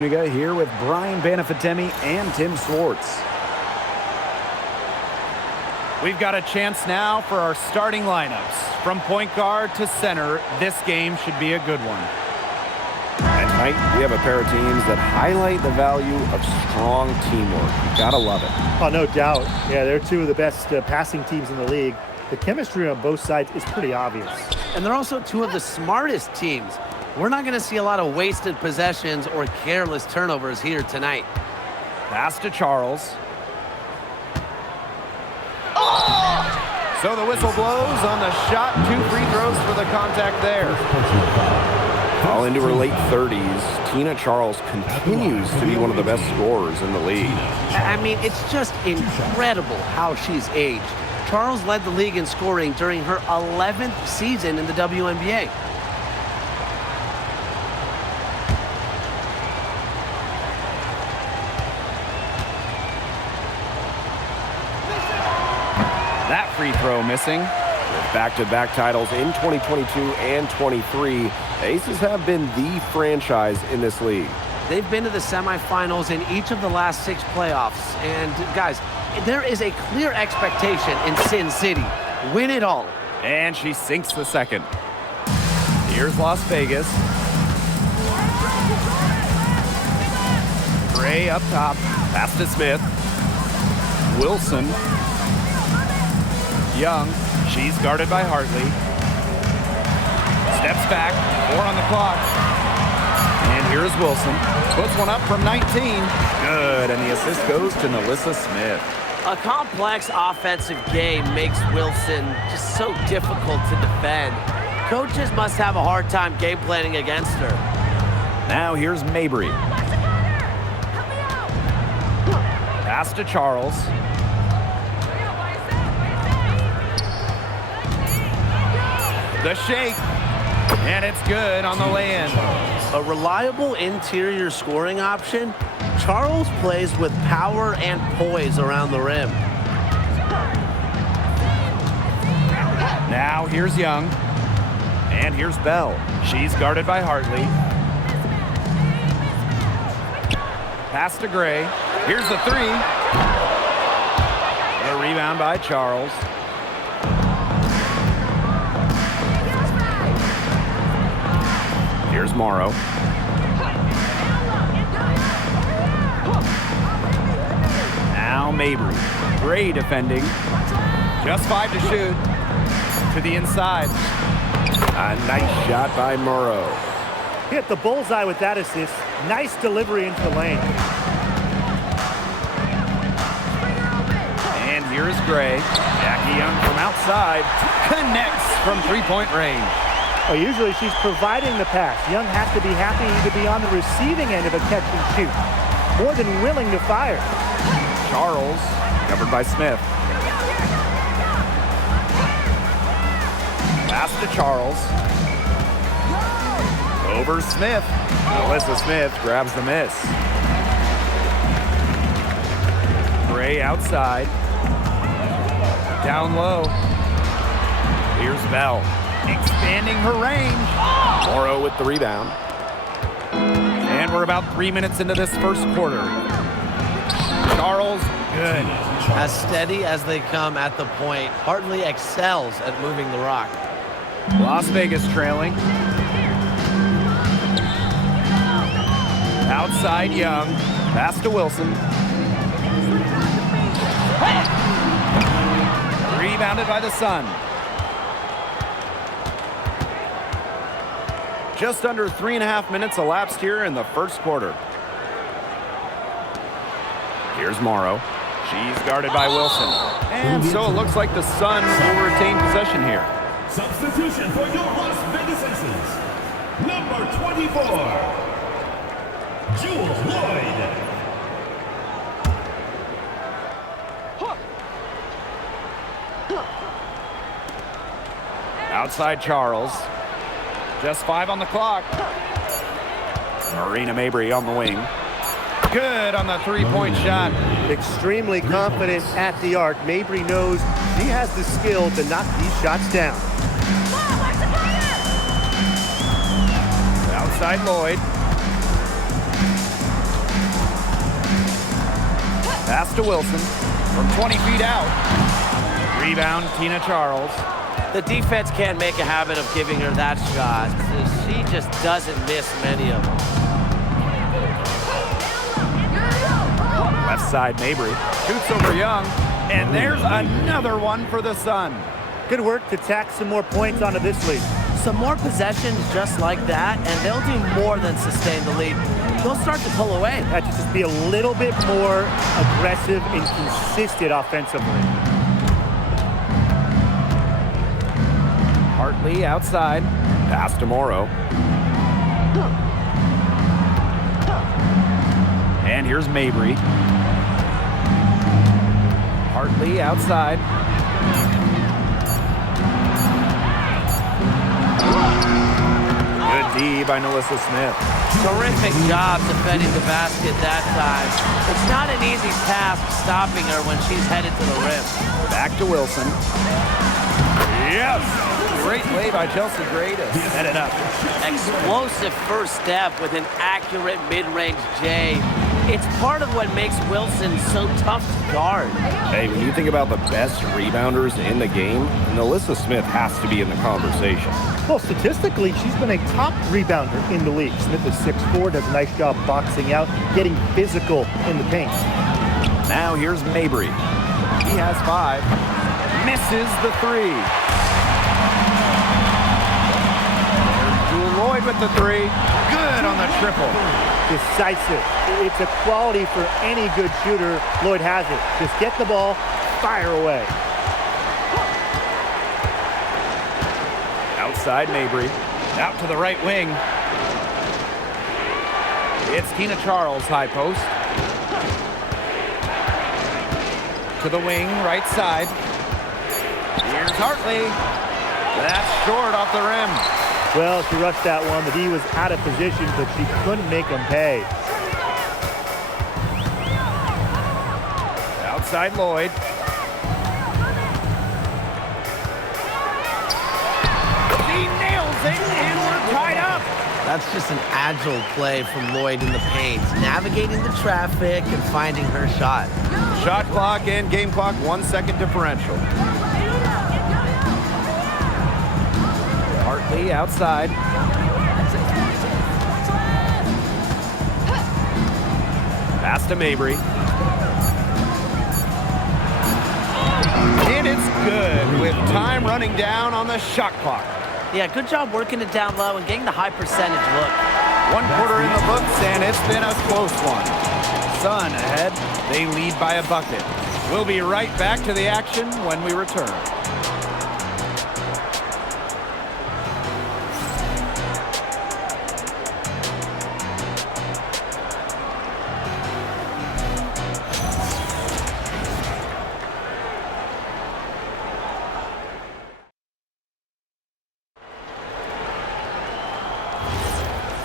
Here with Brian Banafitemi and Tim Swartz. We've got a chance now for our starting lineups. From point guard to center, this game should be a good one. And tonight, we have a pair of teams that highlight the value of strong teamwork. You gotta love it. Oh, no doubt. Yeah, they're two of the best passing teams in the league. The chemistry on both sides is pretty obvious. And they're also two of the smartest teams. We're not going to see a lot of wasted possessions or careless turnovers here tonight. Pass to Charles. So the whistle blows on the shot. 2 free throws for the contact there. All into her late 30s, Tina Charles continues to be one of the best scorers in the league. I mean, it's just incredible how she's aged. Charles led the league in scoring during her 11th season in the WNBA. That free throw missing. With back-to-back titles in 2022 and 23, the Aces have been the franchise in this league. They've been to the semifinals in each of the last 6 playoffs. And, guys, there is a clear expectation in Sin City. Win it all. And she sinks the second. Here's Las Vegas. Gray up top. Pass to Smith. Wilson. Young. She's guarded by Hartley. Steps back. 4 on the clock. And here's Wilson. Puts one up from 19. Good. And the assist goes to Nalissa Smith. A complex offensive game makes Wilson just so difficult to defend. Coaches must have a hard time game planning against her. Now here's Mabry. Pass to Charles. The shake. And it's good on the lay-in. A reliable interior scoring option, Charles plays with power and poise around the rim. Now here's Young. And here's Bell. She's guarded by Hartley. Pass to Gray. Here's the 3. A rebound by Charles. Here's Morrow. Now Mabry. Gray defending. Just 5 to shoot. To the inside. A nice shot by Morrow. Hit the bullseye with that assist. Nice delivery into the lane. And here's Gray. Jackie Young from outside. Connects from 3-point range. Oh, usually she's providing the pass. Young has to be happy to be on the receiving end of a catch and shoot. More than willing to fire. Charles, covered by Smith. Pass to Charles. Over Smith. Nalissa Smith grabs the miss. Gray outside. Down low. Here's Bell. Expanding her range. Morrow with the rebound. And we're about 3 minutes into this first quarter. Charles, good. As steady as they come at the point, Hartley excels at moving the rock. Las Vegas trailing. Outside Young. Pass to Wilson. Rebounded by the Sun. Just under 3.5 minutes elapsed here in the first quarter. Here's Morrow. She's guarded by Wilson. And so it looks like the Sun will retain possession here. Substitution for your Las Vegas Aces. Number 24, Jules Lloyd. Outside Charles. Just 5 on the clock. Marina Mabry on the wing. Good on the 3-point shot. Extremely confident at the arc. Mabry knows she has the skill to knock these shots down. Outside Lloyd. Pass to Wilson from 20 feet out. Rebound, Tina Charles. The defense can't make a habit of giving her that shot. She just doesn't miss many of them. Left side, Mabry. Shoots over Young. And there's another one for the Sun. Good work to tack some more points onto this lead. Some more possessions just like that, and they'll do more than sustain the lead. They'll start to pull away. That should just be a little bit more aggressive and consistent offensively. Hartley outside. Pass to Morrow. And here's Mabry. Hartley outside. Good D by Melissa Smith. Terrific job defending the basket that time. It's not an easy task stopping her when she's headed to the rim. Back to Wilson. Yes! Great play by Chelsea Gray to set it up. Explosive first step with an accurate mid-range J. It's part of what makes Wilson so tough to guard. Hey, when you think about the best rebounders in the game, Melissa Smith has to be in the conversation. Well, statistically, she's been a top rebounder in the league. Smith is 6'4", does a nice job boxing out, getting physical in the paint. Now here's Mabry. He has 5. Misses the 3. There's Lloyd with the 3. Good on the triple. Decisive. It's a quality for any good shooter. Lloyd has it. Just get the ball, fire away. Outside Mabry. Out to the right wing. It's Tina Charles, high post. To the wing, right side. Here's Hartley. That's short off the rim. Well, she rushed that one. The D was out of position, but she couldn't make him pay. Outside Lloyd. She nails it, and we're tied up. That's just an agile play from Lloyd in the paint, navigating the traffic and finding her shot. Shot clock and game clock, 1 second differential. Hartley outside. Pass to Mabry. And it's good with time running down on the shot clock. Yeah, good job working it down low and getting the high percentage look. 1 quarter in the books, and it's been a close one. Sun ahead. They lead by a bucket. We'll be right back to the action when we return.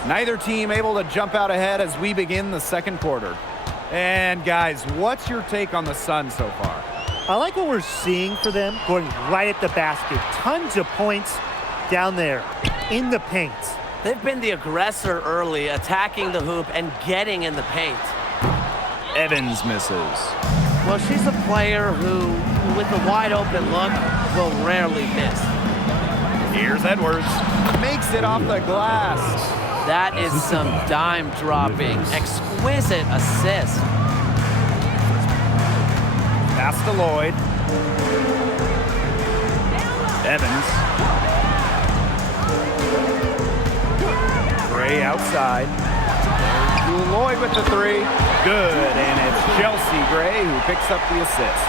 Neither team able to jump out ahead as we begin the second quarter. And guys, what's your take on the Sun so far? I like what we're seeing for them, going right at the basket. Tons of points down there in the paint. They've been the aggressor early, attacking the hoop and getting in the paint. Evans misses. Well, she's a player who, with a wide open look, will rarely miss. Here's Edwards. Makes it off the glass. That is some dime dropping, exquisite assist. Pass to Lloyd. Evans. Gray outside. There's Lloyd with the 3. Good, and it's Chelsea Gray who picks up the assist.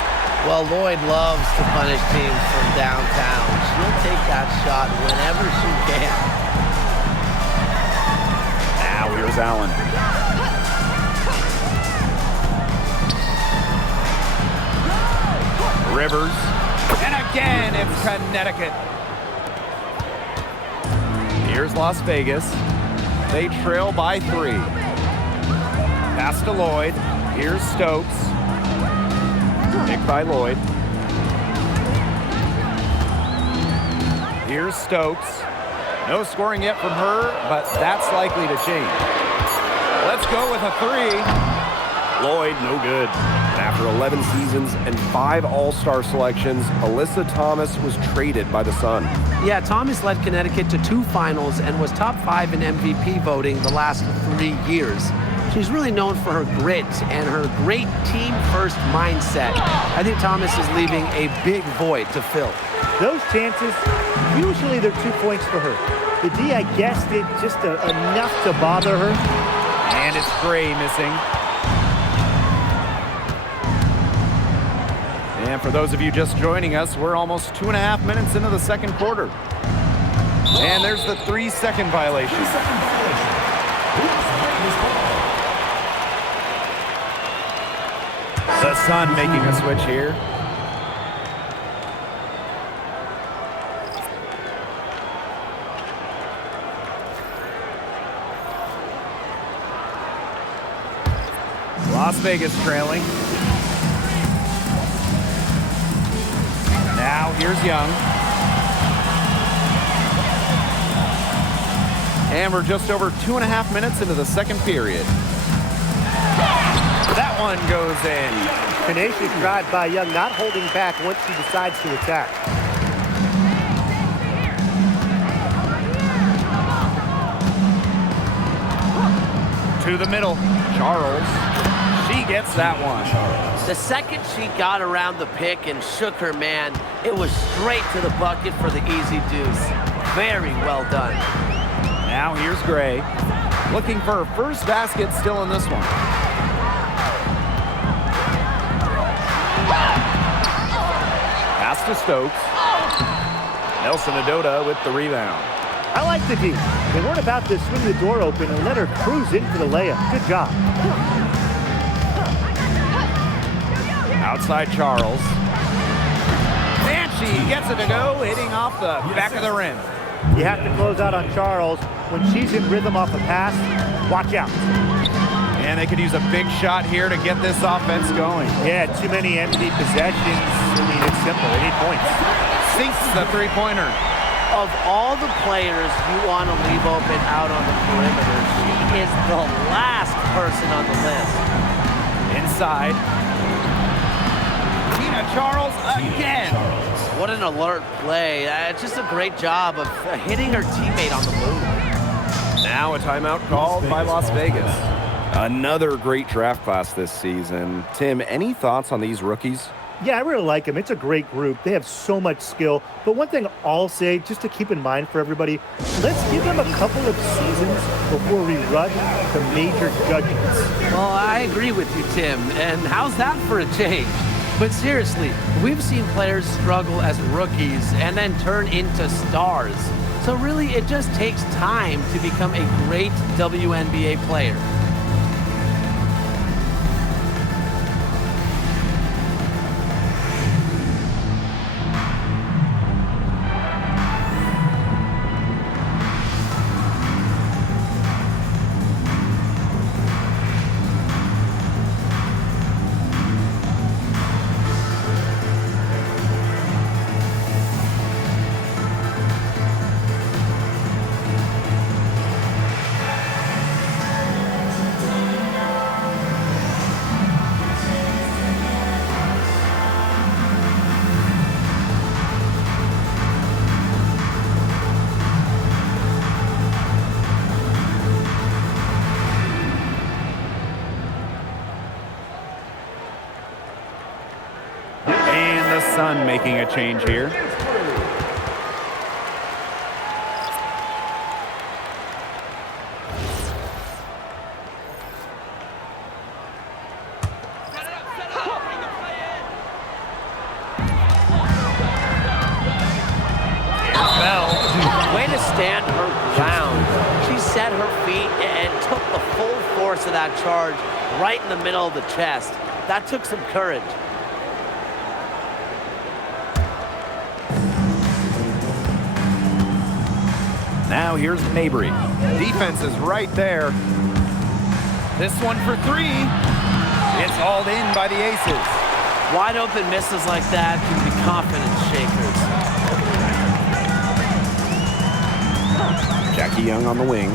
Well, Lloyd loves to punish teams from downtown. She'll take that shot whenever she can. Now here's Allen. Rivers. And again, it's Connecticut. Here's Las Vegas. They trail by 3. Pass to Lloyd. Here's Stokes. Picked by Lloyd. Here's Stokes. No scoring yet from her, but that's likely to change. Let's go with a 3. Lloyd, no good. And after 11 seasons and 5 All-Star selections, Alyssa Thomas was traded by the Sun. Yeah, Thomas led Connecticut to 2 finals and was top 5 in MVP voting the last 3 years. She's really known for her grit and her great team-first mindset. I think Thomas is leaving a big void to fill. Those chances, usually they're 2 points for her. The D, I guess, did just enough to bother her. And it's Gray missing. And for those of you just joining us, we're almost 2.5 minutes into the second quarter. And there's the 3-second violation. The Sun making a switch here. Las Vegas trailing. Now here's Young. And we're just over 2.5 minutes into the second period. That one goes in. Tenacious drive by Young, not holding back once she decides to attack. To the middle. Charles. She gets that one. The second she got around the pick and shook her man, it was straight to the bucket for the easy deuce. Very well done. Now here's Gray. Looking for her first basket still in this one. Pass to Stokes. Nelson Adota with the rebound. I like the D. They weren't about to swing the door open and let her cruise in for the layup. Good job. Outside Charles. And she gets it to go, hitting off the back of the rim. You have to close out on Charles. When she's in rhythm off a pass, watch out. And they could use a big shot here to get this offense going. Yeah, too many empty possessions. I mean, it's simple. They need points. Sinks the three-pointer. Of all the players you want to leave open out on the perimeter, she is the last person on the list. Inside. Tina Charles again. What an alert play. It's just a great job of hitting her teammate on the move. Now a timeout called by Las Vegas. Another great draft class this season. Tim, any thoughts on these rookies? Yeah, I really like them. It's a great group. They have so much skill. But one thing I'll say, just to keep in mind for everybody, let's give them a couple of seasons before we rush to major judgments. Well, I agree with you, Tim. And how's that for a change? But seriously, we've seen players struggle as rookies and then turn into stars. So really, it just takes time to become a great WNBA player. Sun making a change here. Way to stand her ground. She set her feet and took the full force of that charge right in the middle of the chest. That took some courage. Now here's Mabry. Defense is right there. This one for three. It's hauled in by the Aces. Wide open misses like that can be confidence shakers. Jackie Young on the wing.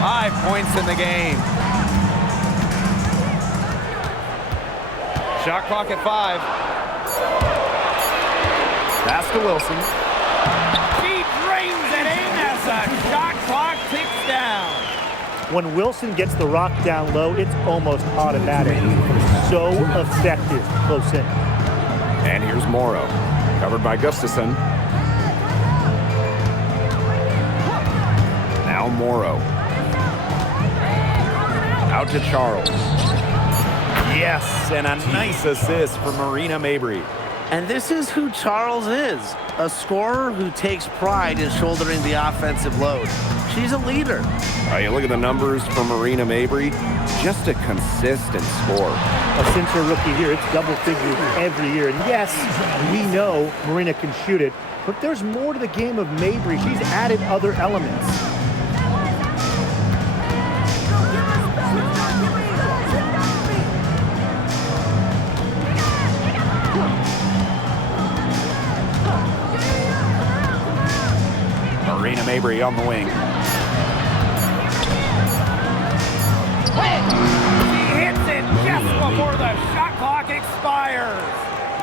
5 points in the game. Shot clock at 5. Pass to Wilson. She drains it in as the shot clock ticks down. When Wilson gets the rock down low, it's almost automatic. So effective close in. And here's Morrow, covered by Gustafson. Now Morrow. Out to Charles. Yes, and a nice assist for Marina Mabry. And this is who Charles is, a scorer who takes pride in shouldering the offensive load. She's a leader. You look at the numbers for Marina Mabry, just a consistent score. Since her rookie year, it's double figures every year. And yes, we know Marina can shoot it, but there's more to the game of Mabry. She's added other elements. Marina Mabry on the wing. She hits it just before the shot clock expires.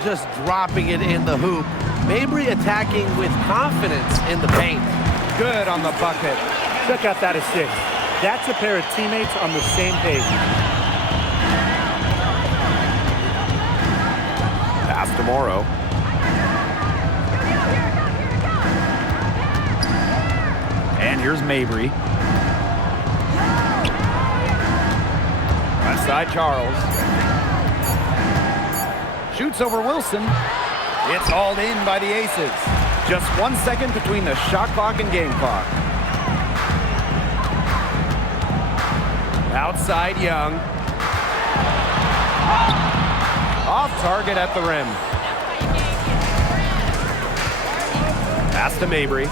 Just dropping it in the hoop. Mabry attacking with confidence in the paint. Good on the bucket. Check out that assist. That's a pair of teammates on the same page. Pass to Morrow. And here's Mabry. Left side, Charles. Shoots over Wilson. It's hauled in by the Aces. Just 1 second between the shot clock and game clock. Outside, Young. Off target at the rim. Pass to Mabry.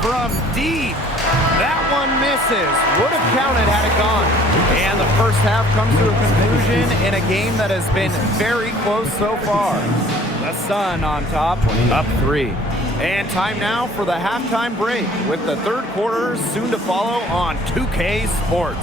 From deep. That one misses. Would have counted had it gone. And the first half comes to a conclusion in a game that has been very close so far. The Sun on top, up 3. And time now for the halftime break with the third quarter soon to follow on 2K Sports.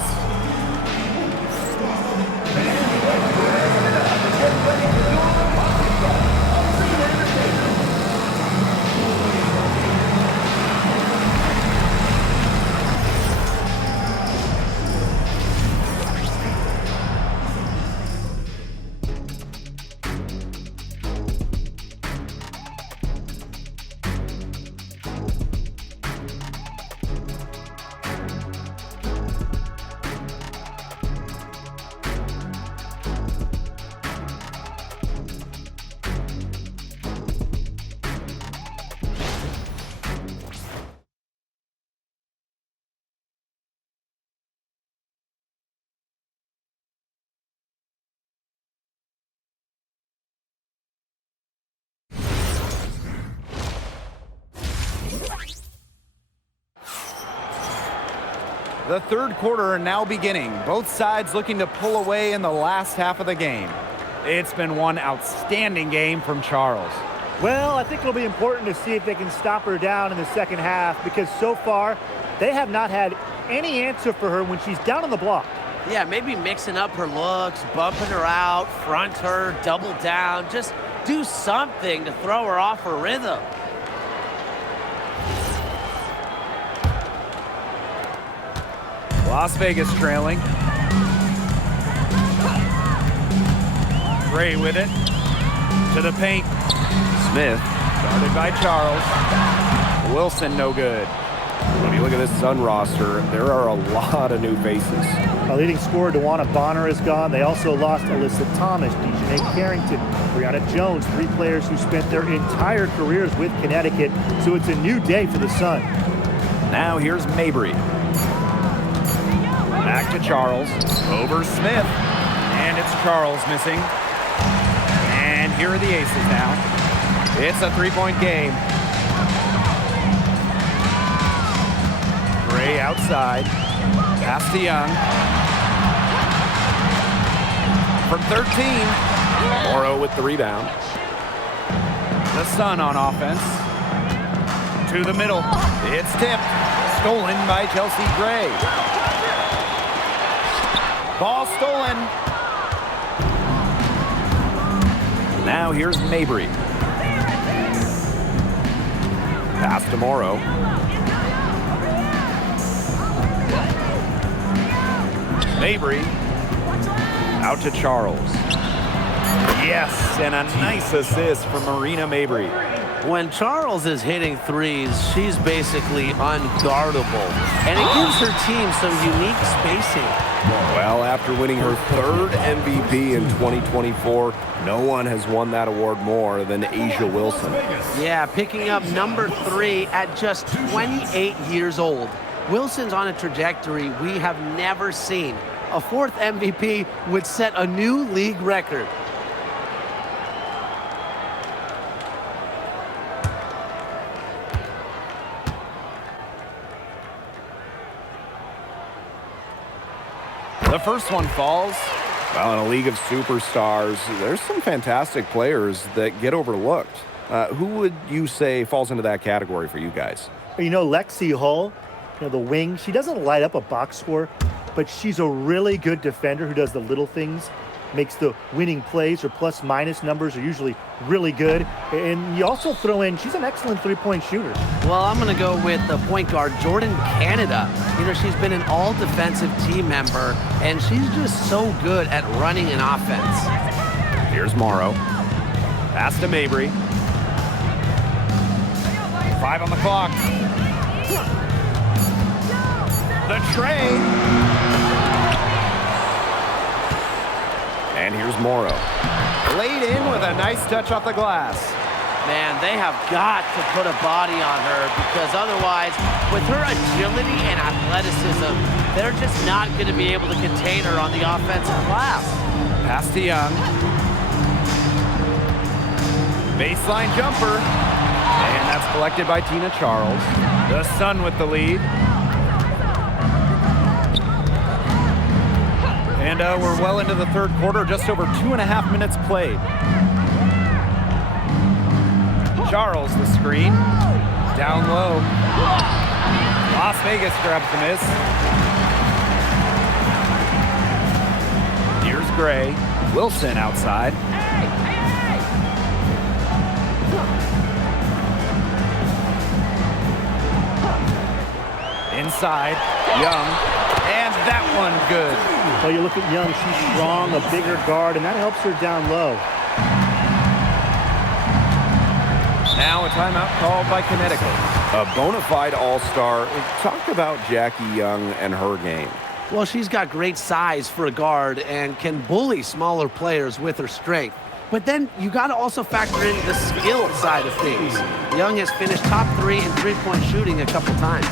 The third quarter now beginning. Both sides looking to pull away in the last half of the game. It's been one outstanding game from Charles. Well, I think it'll be important to see if they can stop her down in the second half, because so far they have not had any answer for her when she's down on the block. Yeah, maybe mixing up her looks, bumping her out, front her, double down. Just do something to throw her off her rhythm. Las Vegas trailing. Gray with it. To the paint. Smith. Guarded by Charles. Wilson no good. When you look at this Sun roster, there are a lot of new faces. Our leading scorer, DeWanna Bonner, is gone. They also lost Alyssa Thomas, Dejanay Carrington, Brianna Jones, 3 players who spent their entire careers with Connecticut. So it's a new day for the Sun. Now here's Mabry. Back to Charles. Over Smith. And it's Charles missing. And here are the Aces now. It's a 3-point game. Gray outside. Pass to Young. From 13. Morrow with the rebound. The Sun on offense. To the middle. It's tipped. Stolen by Chelsea Gray. Ball stolen. Now here's Mabry. Pass to Morrow. Mabry. Out to Charles. Yes, and a nice assist from Marina Mabry. When Charles is hitting threes, she's basically unguardable, and it gives her team some unique spacing. Well, after winning her third MVP in 2024, no one has won that award more than A'ja Wilson. Yeah, picking up number 3 at just 28 years old. Wilson's on a trajectory we have never seen. A 4th MVP would set a new league record. The first one falls. Well, in a league of superstars, there's some fantastic players that get overlooked. Who would you say falls into that category for you guys? You know, Lexi Hull, the wing, she doesn't light up a box score, but she's a really good defender who does the little things, makes the winning plays. Her plus-minus numbers are usually really good. And you also throw in, she's an excellent three-point shooter. Well, I'm going to go with the point guard, Jordan Canada. She's been an all-defensive team member, and she's just so good at running an offense. Here's Morrow. Pass to Mabry. 5 on the clock. The trade. And here's Morrow. Laid in with a nice touch off the glass. Man, they have got to put a body on her, because otherwise, with her agility and athleticism, they're just not going to be able to contain her on the offensive glass. Pass to Young. Baseline jumper. And that's collected by Tina Charles. The Sun with the lead. And we're well into the third quarter, just over 2.5 minutes played. Charles, the screen. Down low. Las Vegas grabs the miss. Here's Gray. Wilson outside. Inside, Young, and that one good. Well, you look at Young, she's strong, a bigger guard, and that helps her down low. Now a timeout called by Connecticut. A bona fide all-star. Talk about Jackie Young and her game. Well, she's got great size for a guard and can bully smaller players with her strength. But then you got to also factor in the skill side of things. Young has finished top 3 in three-point shooting a couple times.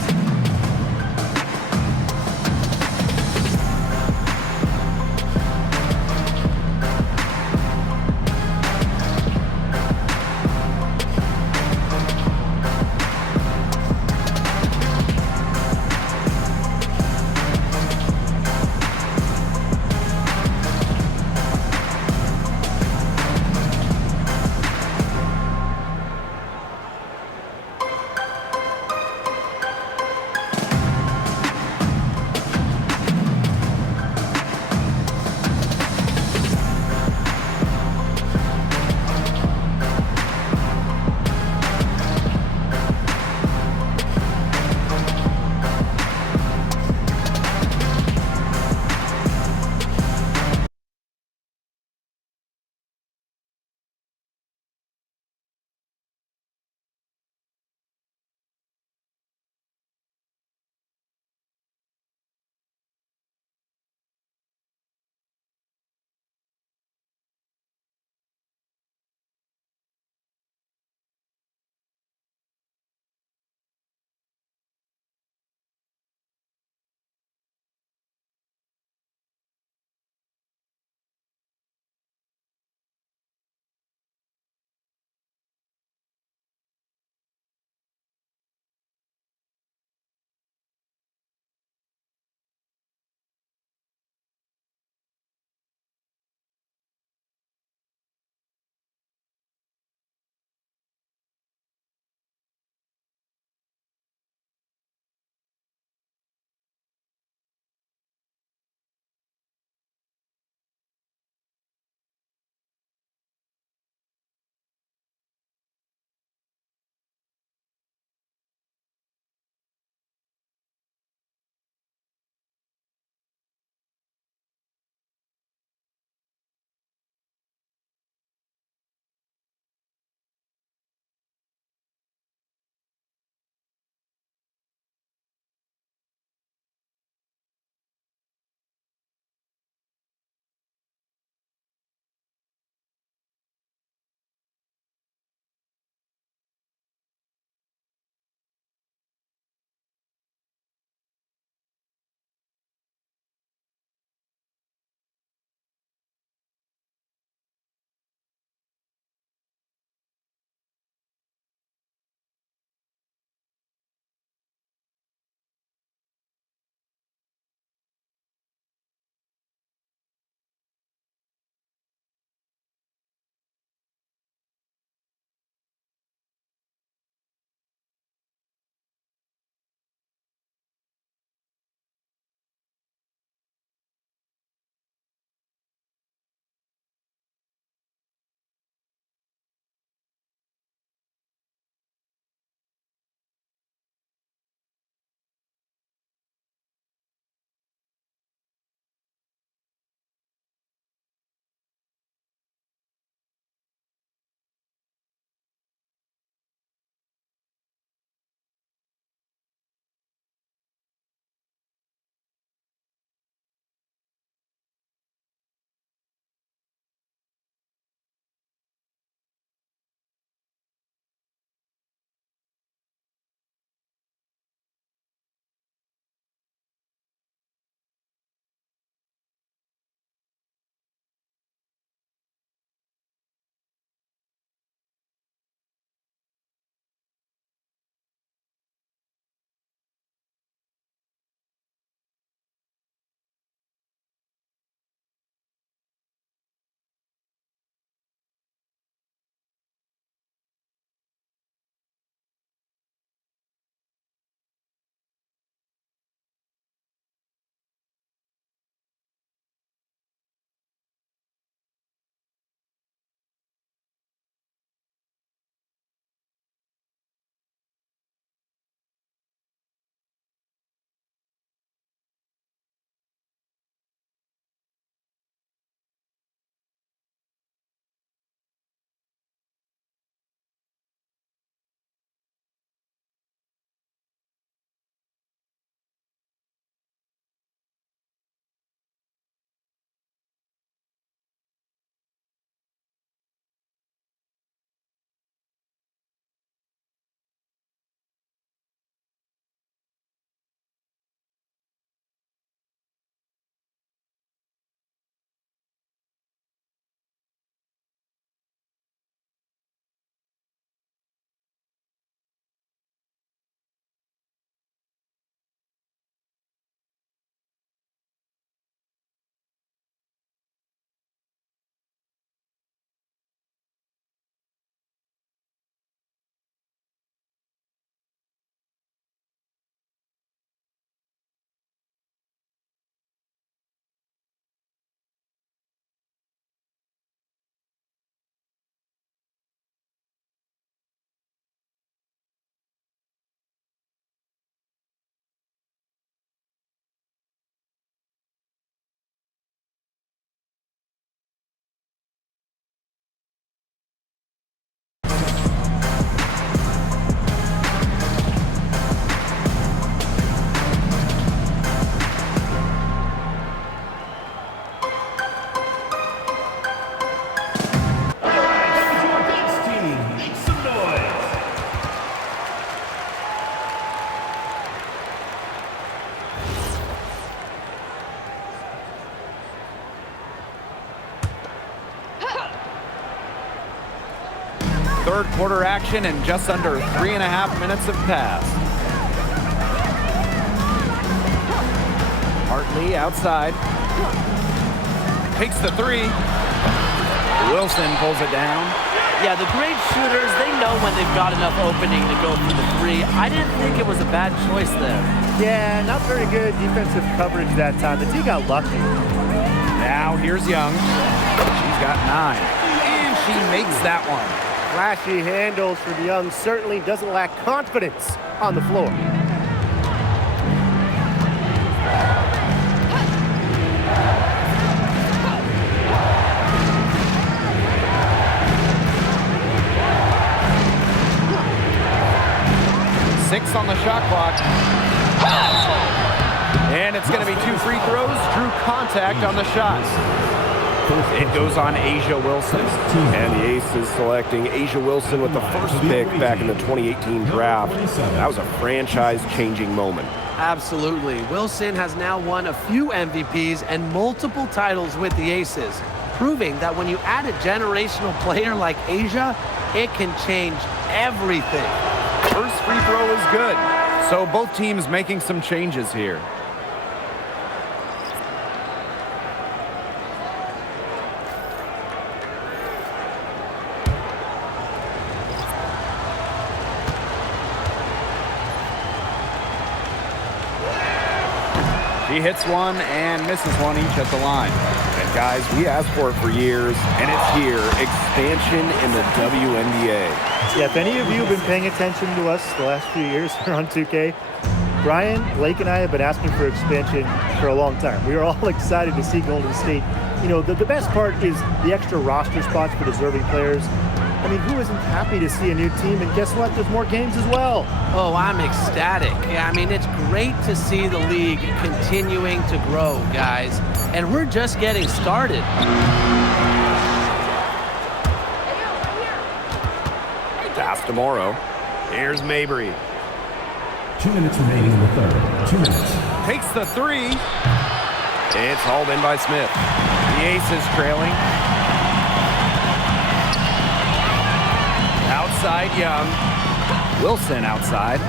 Third quarter action and just under 3.5 minutes have passed. Hartley outside. Takes the three. Wilson pulls it down. Yeah, the great shooters, they know when they've got enough opening to go for the three. I didn't think it was a bad choice there. Yeah, not very good defensive coverage that time. The team got lucky. Now here's Young. She's got 9. And she makes that one. Flashy handles for Young. Certainly doesn't lack confidence on the floor. Six on the shot clock. And it's going to be 2 free throws. Drew contact on the shot. It goes on Asia Wilson. And the Aces selecting Asia Wilson with the first pick back in the 2018 draft. That was a franchise-changing moment. Absolutely. Wilson has now won a few MVPs and multiple titles with the Aces, proving that when you add a generational player like Asia, it can change everything. First free throw is good. So both teams making some changes here. She hits one and misses one each at the line. And guys, we asked for it for years, and it's here. Expansion in the WNBA. Yeah, if any of you have been paying attention to us the last few years here on 2K, Brian, Blake, and I have been asking for expansion for a long time. We are all excited to see Golden State. You know, the best part is the extra roster spots for deserving players. I mean, who isn't happy to see a new team? And guess what? There's more games as well. Oh, I'm ecstatic. Yeah, I mean, it's great to see the league continuing to grow, guys. And we're just getting started. Pass to Morrow. Here's Mabry. 2 minutes remaining in the third. 2 minutes. Takes the three. It's hauled in by Smith. The Aces trailing. Outside Young. Wilson outside.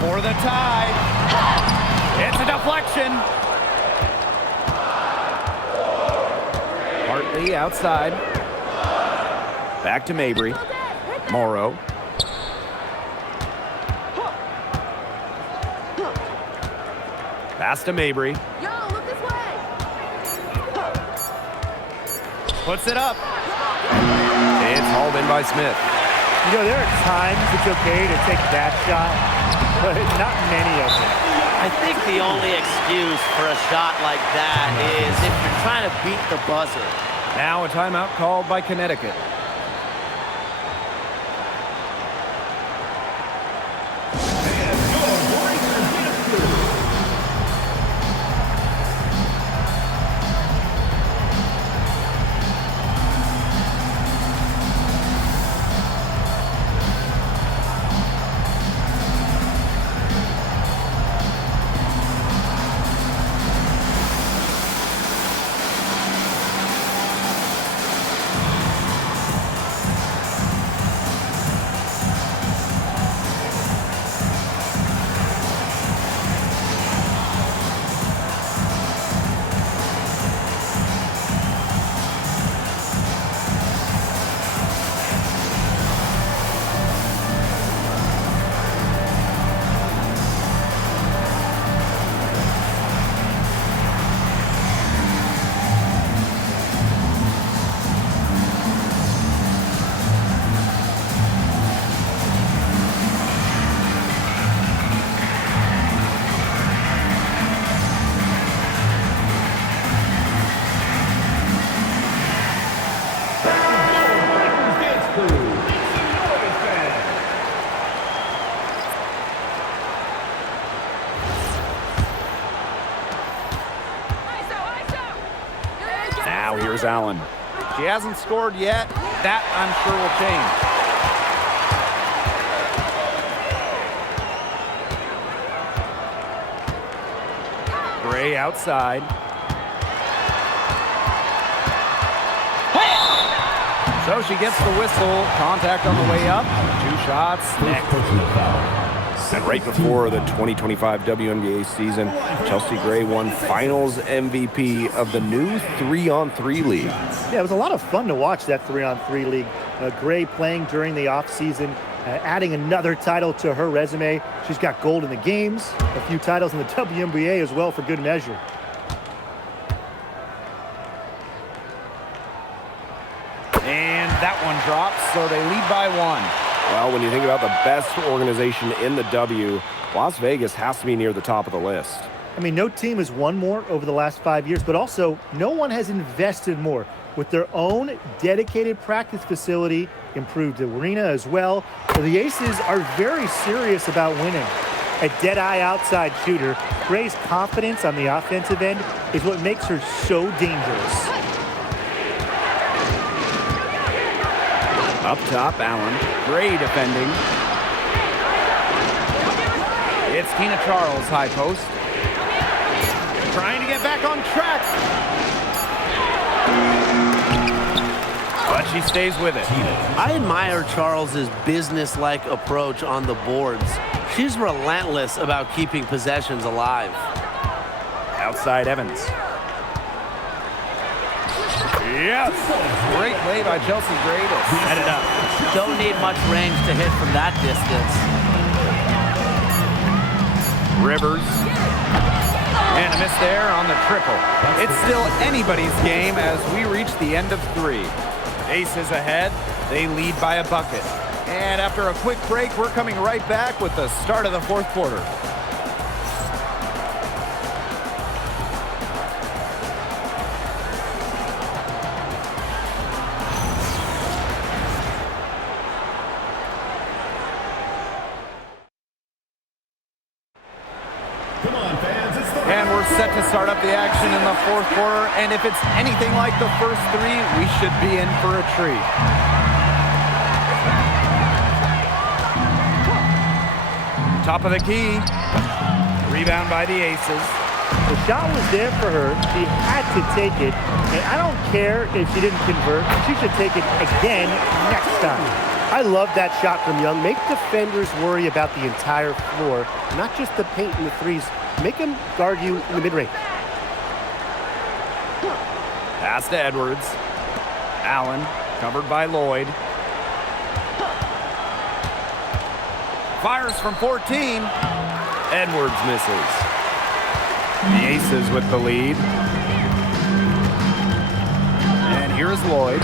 For the tie. It's a deflection. Hartley outside. Back to Mabry. Morrow. Pass to Mabry. Yo, look this way. Puts it up. It's hauled in by Smith. You know, there are times it's okay to take that shot, but not many of them. I think the only excuse for a shot like that is if you're trying to beat the buzzer. Now a timeout called by Connecticut. Now here's Allen. She hasn't scored yet. That, I'm sure, will change. Gray outside. So So she gets the whistle. Contact on the way up. 2 shots. Next. Personal foul. And right before the 2025 WNBA season, Chelsea Gray won Finals MVP of the new 3-on-3 league. Yeah, it was a lot of fun to watch that 3-on-3 league. Gray playing during the offseason, adding another title to her resume. She's got gold in the games, a few titles in the WNBA as well for good measure. And that one drops, so they lead by 1. Well, when you think about the best organization in the W, Las Vegas has to be near the top of the list. I mean, no team has won more over the last 5 years, but also no one has invested more with their own dedicated practice facility, improved arena as well. So the Aces are very serious about winning. A dead-eye outside shooter, Gray's confidence on the offensive end is what makes her so dangerous. Up top, Allen. Gray defending. It's Tina Charles, high post. Trying to get back on track. But she stays with it. I admire Charles's business-like approach on the boards. She's relentless about keeping possessions alive. Outside Evans. Yes! Great play by Chelsea Gray to set it up. Don't need much range to hit from that distance. Rivers. And a miss there on the triple. It's still anybody's game as we reach the end of 3. Aces ahead. They lead by a bucket. And after a quick break, we're coming right back with the start of the 4th quarter. Come on, fans. It's the And we're set to start up the action in the 4th quarter. And if it's anything like the first 3, we should be in for a treat. Top of the key. Rebound by the Aces. The shot was there for her. She had to take it. And I don't care if she didn't convert. She should take it again next time. I love that shot from Young. Make defenders worry about the entire floor, not just the paint and the threes. Make them guard you in the mid-range. Pass to Edwards. Allen, covered by Lloyd. Fires from 14. Edwards misses. The Aces with the lead. And here's Lloyd.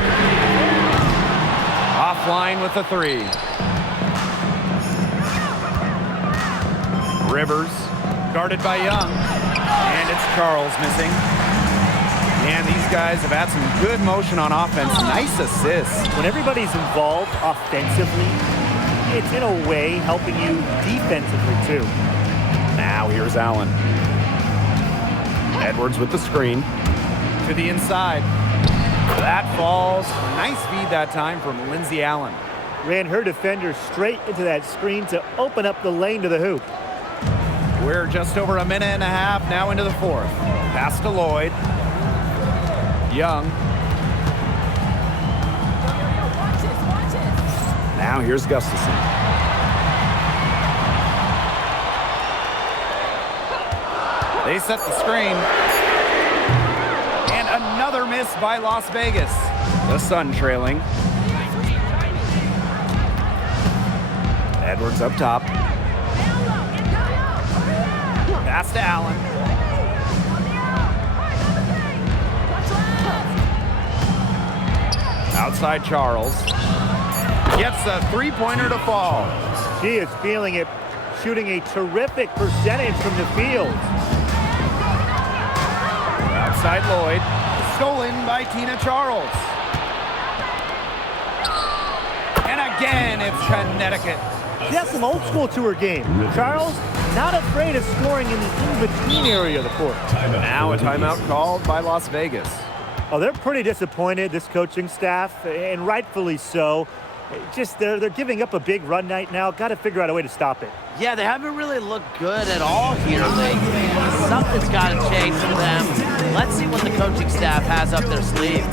Offline with the 3. Rivers, guarded by Young. And it's Charles missing. And these guys have had some good motion on offense. Nice assists. When everybody's involved offensively, it's in a way helping you defensively too. Now here's Allen. Edwards with the screen. To the inside. That falls. Nice feed that time from Lindsay Allen. Ran her defender straight into that screen to open up the lane to the hoop. We're just over a minute and a half now into the 4th. Pass to Lloyd. Young. Now here's Gustafson. They set the screen. And another miss by Las Vegas. The Sun trailing. Edwards up top. Pass to Allen. Outside Charles. Gets a 3-pointer to fall. She is feeling it, shooting a terrific percentage from the field. Outside Lloyd. Stolen by Tina Charles. And again, it's Connecticut. She has some old school to her game. Charles, not afraid of scoring in the in-between area of the court. Now a timeout called by Las Vegas. Oh, they're pretty disappointed, this coaching staff, and rightfully so. Just they're giving up a big run night now. Got to figure out a way to stop it. Yeah, they haven't really looked good at all here lately. Something's got to change for them. Let's see what the coaching staff has up their sleeve.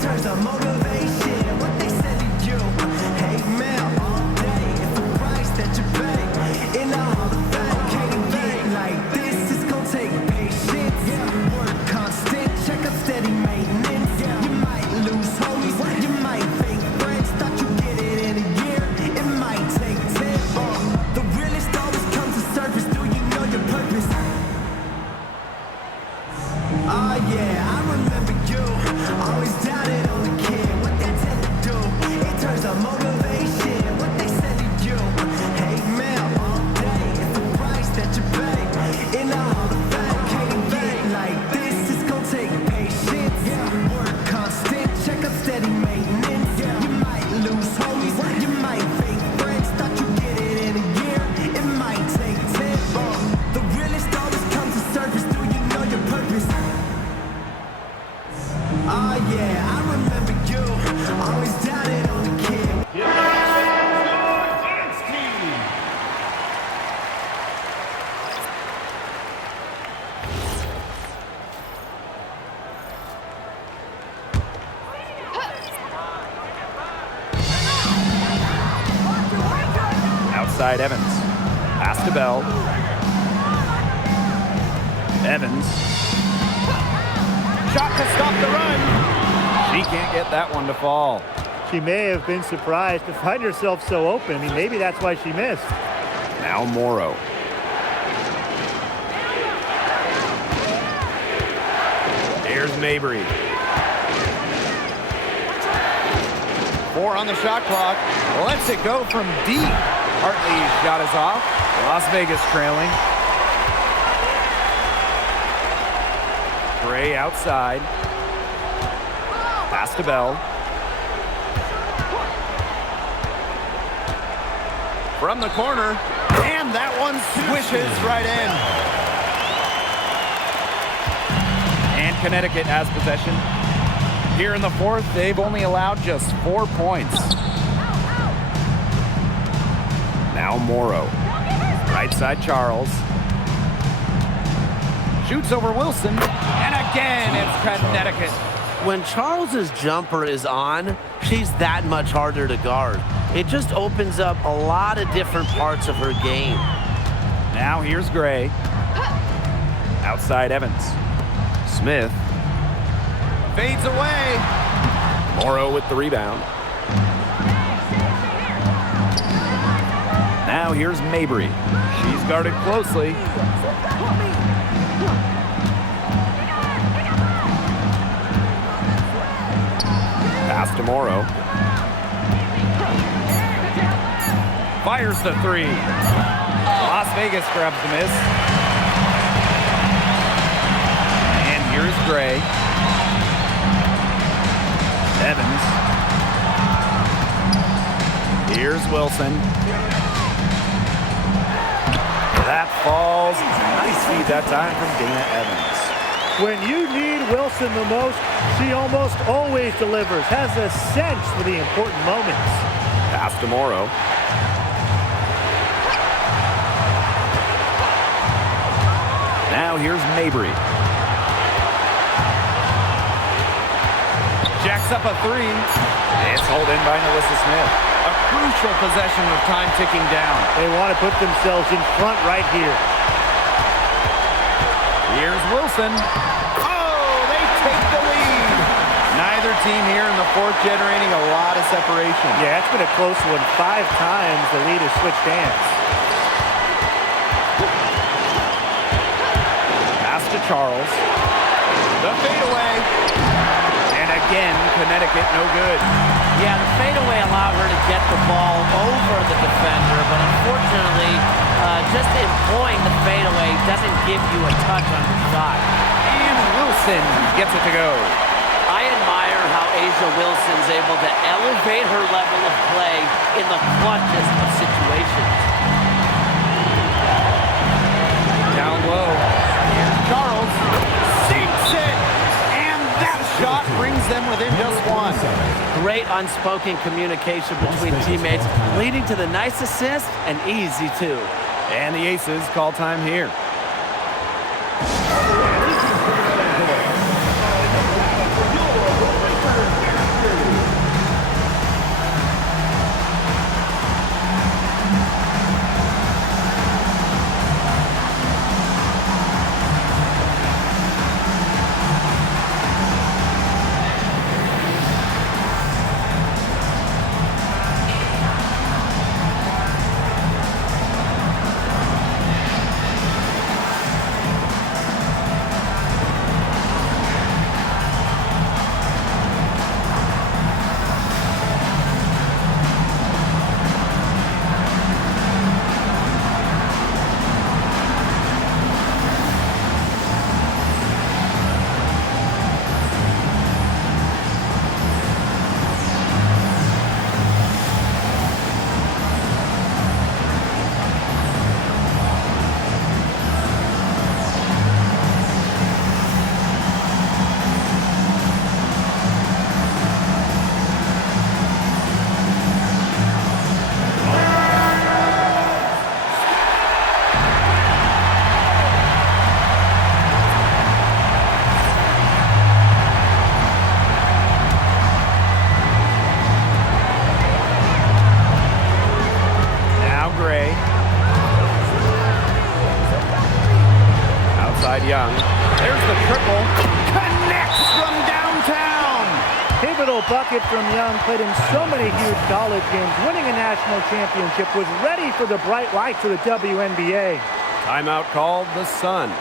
outside Evans. Pass to Bell. Evans. Shot to stop the run. She can't get that one to fall. She may have been surprised to find herself so open. I mean, maybe that's why she missed. Now Morrow. Here's Mabry. 4 on the shot clock. Lets it go from deep. Hartley's shot is off. Las Vegas trailing. Gray outside. Pass to Bell. From the corner. And that one swishes right in. And Connecticut has possession. Here in the fourth, they've only allowed just 4 points. Now Morrow. Right side Charles. Shoots over Wilson. And again, it's Connecticut. When Charles's jumper is on, she's that much harder to guard. It just opens up a lot of different parts of her game. Now here's Gray. Outside Evans. Smith. Fades away. Morrow with the rebound. Now here's Mabry. She's guarded closely. Pass to Morrow. Fires the 3. Las Vegas grabs the miss. And here's Gray. Evans. Here's Wilson. That falls. Nice feed that time from Dana Evans. When you need Wilson the most, she almost always delivers. Has a sense for the important moments. Pass to Morrow. Now here's Mabry. Jacks up a 3. It's hauled in by Melissa Smith. A crucial possession with time ticking down. They want to put themselves in front right here. Here's Wilson. Oh, they take the lead. Neither team here in the fourth generating a lot of separation. Yeah, it's been a close one. 5 times the lead has switched hands. Pass to Charles. The fadeaway. And again, Connecticut no good. Yeah, the fadeaway allowed her to get the ball over the defender, but unfortunately, just employing the fadeaway doesn't give you a touch on your shot. And Wilson gets it to go. I admire how A'ja Wilson's able to elevate her level of play in the clutchest of situations. Down low. Here's Charles. Sinks it. And that shot brings them within just 1. Great unspoken communication between teammates, leading to the nice assist and easy 2. And the Aces call time here. There's the triple. Connects from downtown. Pivotal bucket from Young, played in so many huge college games, winning a national championship, was ready for the bright lights of the WNBA. Timeout called, the Sun.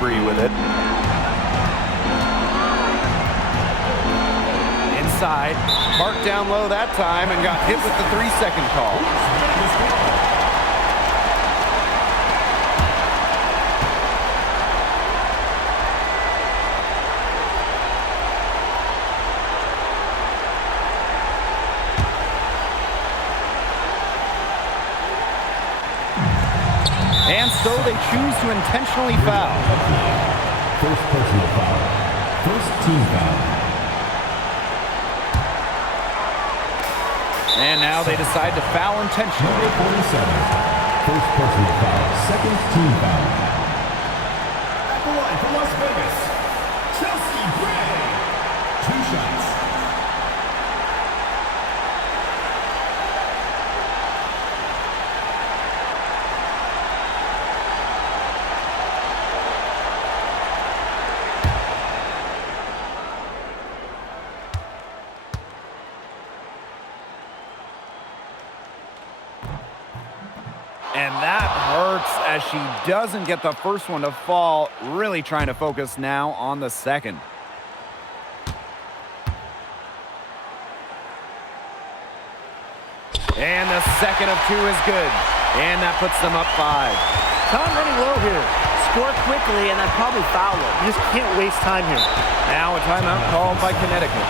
With it. Inside. Marked down low that time and got hit with the 3-second call. And so they choose to intentionally foul. First personal foul. First team foul. And now they decide to foul intentionally. Number 47. First personal foul. Second team foul. At the line for Las Vegas, Chelsea Gray. 2 shots. And that hurts as she doesn't get the first one to fall. Really trying to focus now on the second. And the second of 2 is good. And that puts them up 5. Time running low here. Score quickly and then probably foul them. You just can't waste time here. Now a timeout called by Connecticut.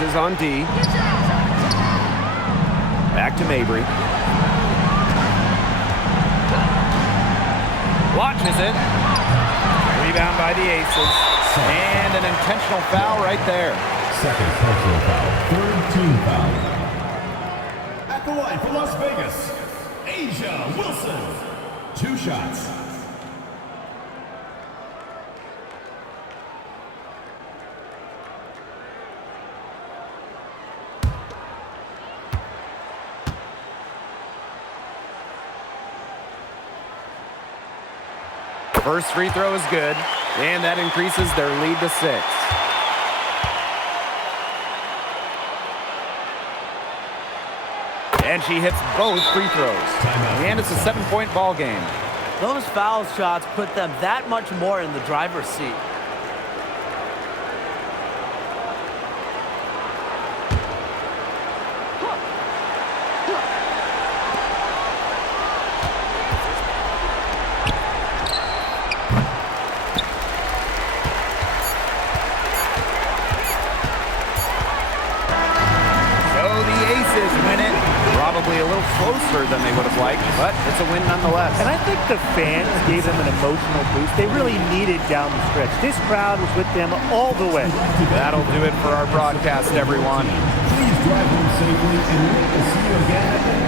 Is on D. Back to Mabry. launches it. Rebound by the Aces. And an intentional foul right there. Second personal foul. Third team foul. At the line for Las Vegas, Asia Wilson. 2 shots. First free throw is good, and that increases their lead to 6. And she hits both free throws. And it's a 7-point ball game. Those foul shots put them that much more in the driver's seat. Probably a little closer than they would have liked, but it's a win nonetheless. And I think the fans gave them an emotional boost. They really needed down the stretch. This crowd was with them all the way. That'll do it for our broadcast, everyone. Please drive home safely, and we will see you again at the